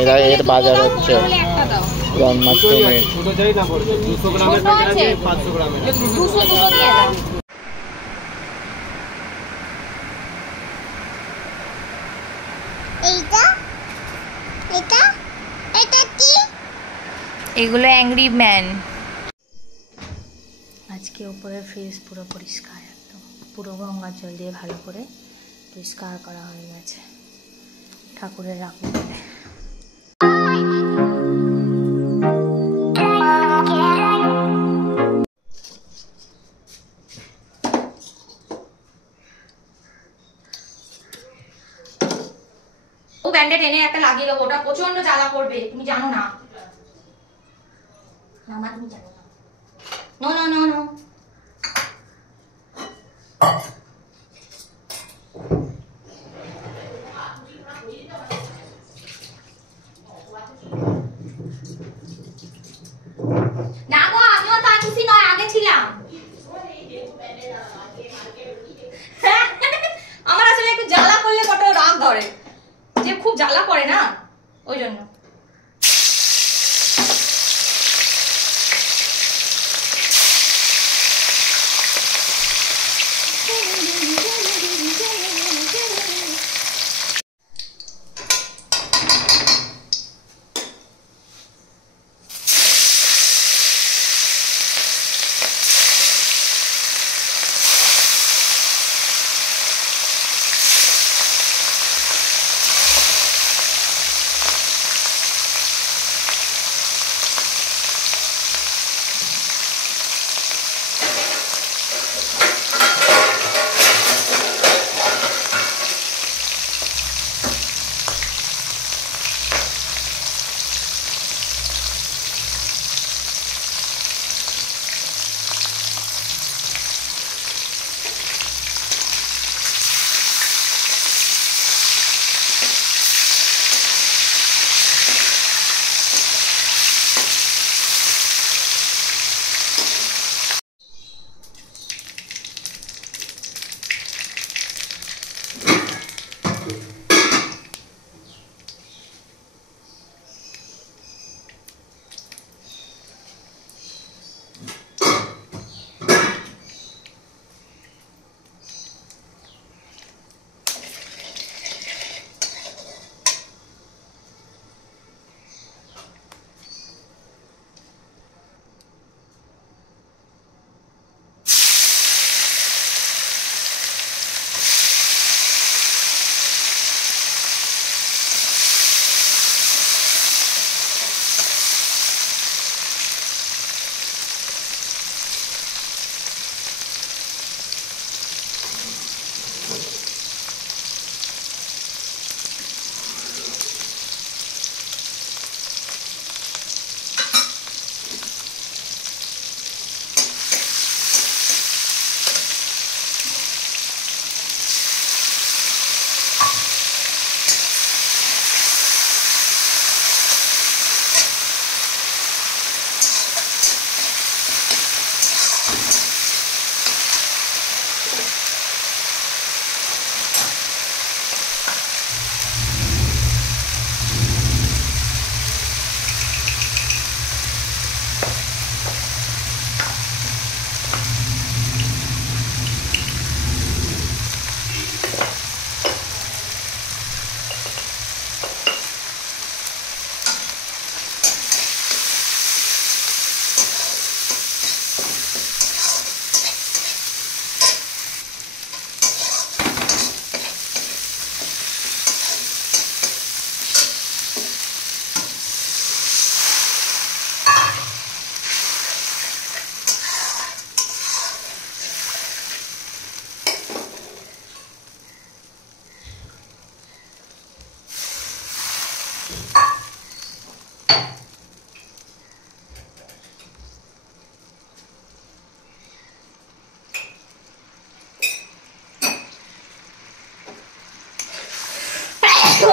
এরা এর বাজার হচ্ছে জন্মাষ্টমী। এগুলো অ্যাংরি ম্যান। আজকে উপরের ফ্রিজ পুরো পরিষ্কার, একদম পুরো গঙ্গার জল দিয়ে ভালো করে পরিষ্কার করা হয়ে গেছে ঠাকুরের রাখবো বলে। ও ব্যান্ডেড এনে একটা লাগিয়ে দেবো, ওটা প্রচন্ড জ্বালা করবে, তুমি জানো না। না মা তুমি জানো না। No no no no. না গো আমিও তা খুশি নয়, আগে ছিলাম। আমার আসলে একটু জ্বালা করলে কত রাগ ধরে, যে খুব জ্বালা করে না ওই জন্য।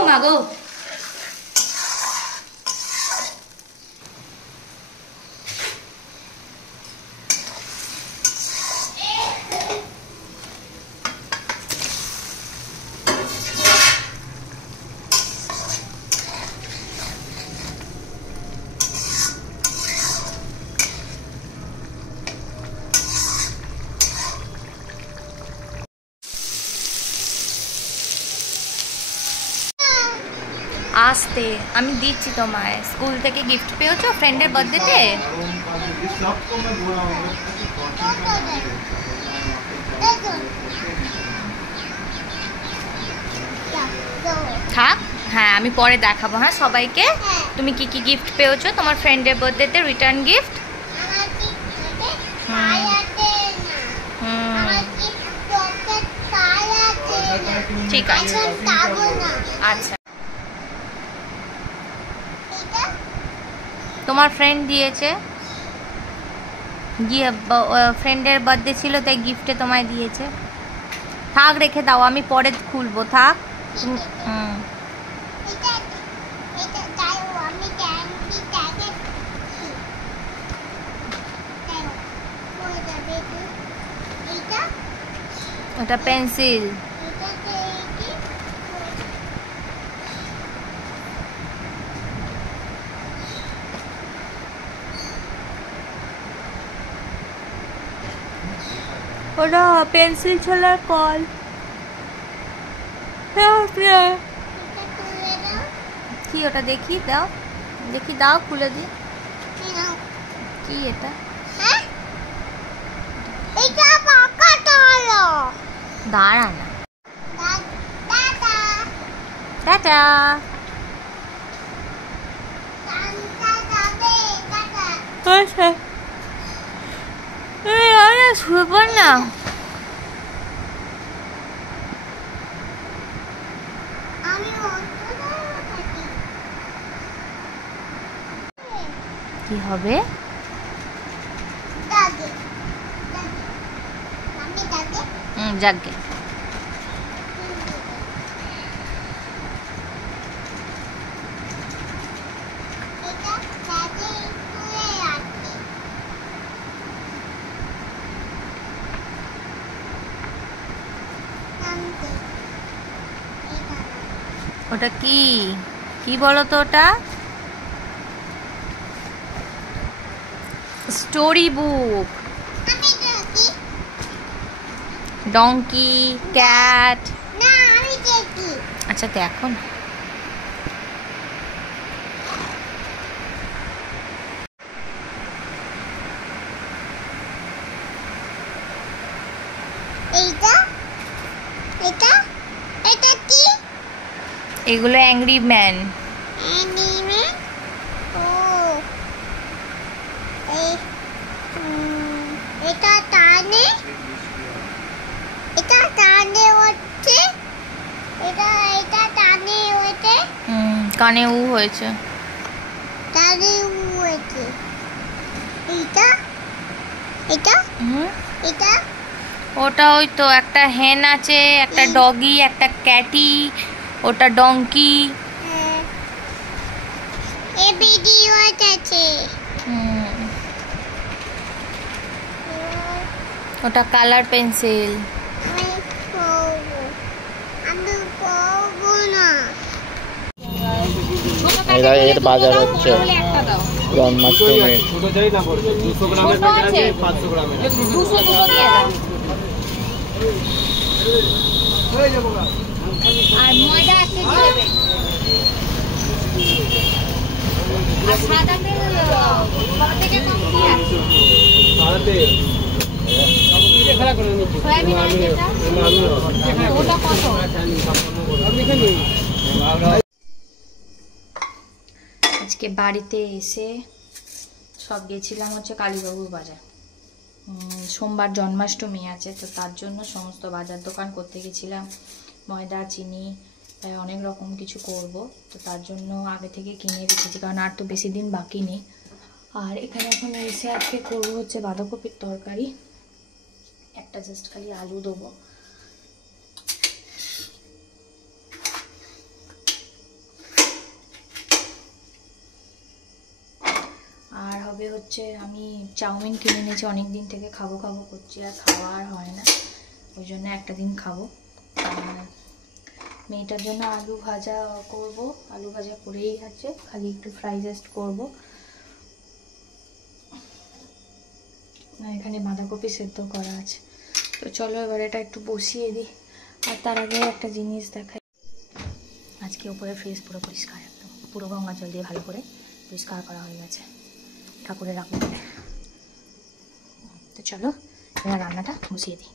মাগো আসতে আমি দিচ্ছি তোমায়। স্কুল থেকে গিফট পেয়েছো ফ্রেন্ডের বার্থডেতে? থাক, হ্যাঁ আমি পরে দেখাবো হ্যাঁ সবাইকে তুমি কি কি গিফট পেয়েছো তোমার ফ্রেন্ডের বার্থডেতে, রিটার্ন গিফট। ঠিক আছে, আচ্ছা তোমার ফ্রেন্ড দিয়েছে, গিয়ে ফ্রেন্ডের বার্থডে ছিল তাই গিফটে তোমায় দিয়েছে। থাক রেখে দাও, আমি পরে খুলবো, থাক। ওটা পেন্সিল। ওটা পেন্সিল ছোলার কল। কি ওটা দেখি দাও, দেখি দাও খুলে দি। কি এটা? দাঁড়া না, টাটা। শুয়ে পড় না। কি হবে? যাকে ওটা কি কি বলো তো? ওটা স্টোরি বুক। Donkey, cat. আচ্ছা দেখো না। এগুলো অ্যাংরি ম্যান। কানে উ হয়েছে। ওটা ওই তো একটা হেন আছে, একটা ডগি, একটা ক্যাটি, ওটা ডঙ্কি। ওটা কালার পেন্সিল। এর বাজার হচ্ছে জন্মাষ্টমী। আর ময়দা 1 কেজি দেবে। আর সাদা তেল সব থেকে কম কি আছে? সাদা তেল সয়াবিন আছে এটা? ওটা কত? আজকে বাড়িতে এসে সব গেছিলাম হচ্ছে কালীবাবুর বাজার। সোমবার জন্মাষ্টমী আছে, তো তার জন্য সমস্ত বাজার দোকান করতে গেছিলাম। ময়দা, চিনি, অনেক রকম কিছু করব, তো তার জন্য আগে থেকে কিনে রেখেছি, কারণ আর তো বেশি দিন বাকি নেই। আর এখানে এখন এসে আজকে করবো হচ্ছে বাঁধাকপির তরকারি। একটা জাস্ট খালি আলু দেবো। আর হবে হচ্ছে আমি চাউমিন কিনে নিয়েছি, অনেক দিন থেকে খাবো খাবো করছি, আর খাওয়া আর হয় না, ওই জন্য একটা দিন খাবো। মেয়েটার জন্য আলু ভাজা করব, আলু ভাজা করেই আছে, খালি একটু ফ্রাই জাস্ট করবো। এখানে বাঁধাকপি সেদ্ধ করা আছে, তো চলো এবার এটা একটু বসিয়ে দিই। আর তার আগে একটা জিনিস দেখাই, আজকে উপরে ফ্রিজ পুরো পরিষ্কার, একদম পুরো গঙ্গা জল দিয়ে ভালো করে পরিষ্কার করা হয়ে গেছে ঠাকুরের রাখবো বলে। তো চলো এবার রান্নাটা বসিয়ে দিই।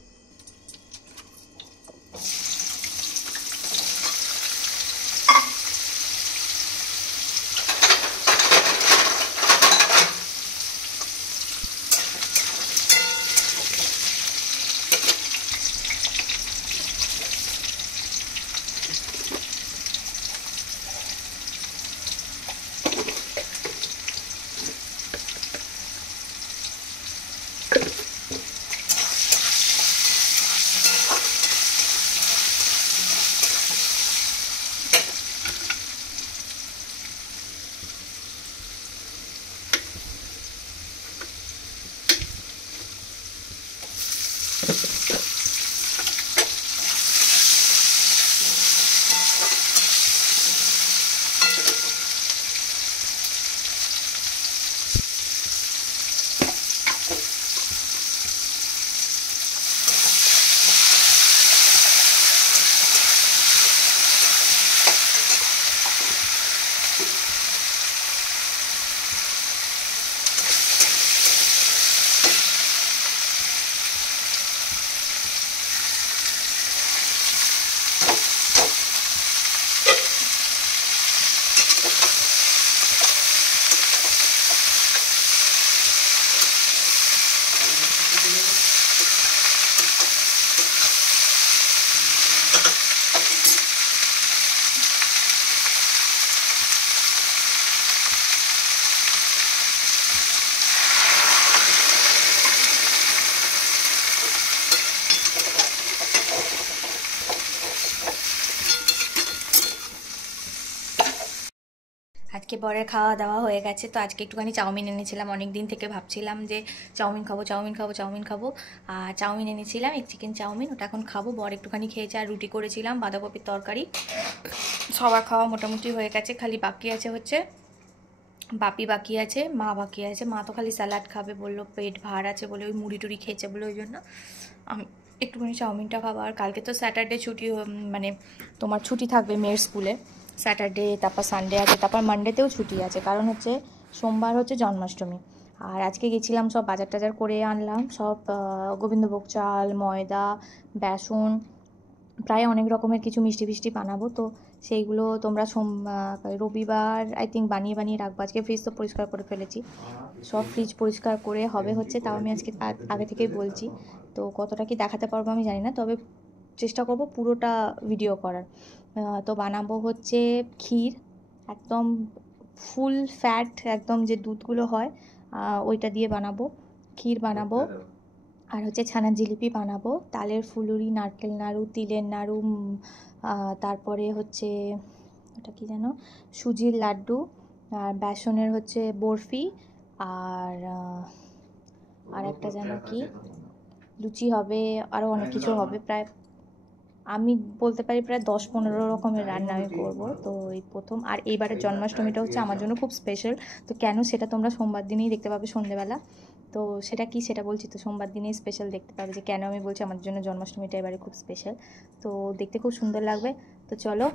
আজকে বরের খাওয়া দাওয়া হয়ে গেছে, তো আজকে একটুখানি চাউমিন এনেছিলাম। অনেক দিন থেকে ভাবছিলাম যে চাউমিন খাবো চাউমিন খাবো চাউমিন খাবো, আর চাউমিন এনেছিলাম, এক চিকেন চাউমিন, ওটা এখন খাবো। বর একটুখানি খেয়েছে, আর রুটি করেছিলাম, বাঁধাকপির তরকারি। সবার খাওয়া মোটামুটি হয়ে গেছে, খালি বাকি আছে হচ্ছে বাপি বাকি আছে, মা বাকি আছে। মা তো খালি স্যালাড খাবে বললো, পেট ভার আছে বলে, ওই মুড়ি টুড়ি খেয়েছে বলে, ওই জন্য আমি একটুখানি চাউমিনটা খাবো। আর কালকে তো স্যাটারডে ছুটি, মানে তোমার ছুটি থাকবে মেয়ের স্কুলে স্যাটারডে, তারপর সানডে আছে, তারপর মানডেতেও ছুটি আছে, কারণ হচ্ছে সোমবার হচ্ছে জন্মাষ্টমী। আর আজকে গেছিলাম, সব বাজার টাজার করে আনলাম, সব গোবিন্দভোগ চাল, ময়দা, বেসন, প্রায় অনেক রকমের কিছু মিষ্টি ফিষ্টি বানাবো। তো সেইগুলো তোমরা রবিবার আই থিঙ্ক বানিয়ে বানিয়ে রাখবো। আজকে ফ্রিজ তো পরিষ্কার করে ফেলেছি, সব ফ্রিজ পরিষ্কার করে হবে হচ্ছে, তাও আমি আজকে আগে থেকেই বলছি। তো কতটা কি দেখাতে পারবো আমি জানি না, তবে চেষ্টা করব পুরোটা ভিডিও করার। তো বানাবো হচ্ছে ক্ষীর, একদম ফুল ফ্যাট, একদম যে দুধগুলো হয় ওইটা দিয়ে বানাবো, ক্ষীর বানাবো। আর হচ্ছে ছানার জিলিপি বানাবো, তালের ফুলুরি, নারকেল নাড়ু, তিলের নাড়ু, তারপরে হচ্ছে ওটা কি যেন, সুজির লাড্ডু, আর বেসনের হচ্ছে বরফি, আর একটা যেন কি লুচি হবে, আরও অনেক কিছু হবে। প্রায় আমি বলতে পারি প্রায় 10-15 রকমের রান্না আমি করবো। তো এই প্রথম, আর এইবারের জন্মাষ্টমীটা হচ্ছে আমার জন্য খুব স্পেশাল। তো কেন সেটা তোমরা সোমবার দিনেই দেখতে পাবে সন্ধেবেলা। তো সেটা কি সেটা বলছি, তো সোমবার দিনেই স্পেশাল দেখতে পাবে যে কেন আমি বলছি আমার জন্য জন্মাষ্টমীটা এবারে খুব স্পেশাল। তো দেখতে খুব সুন্দর লাগবে। তো চলো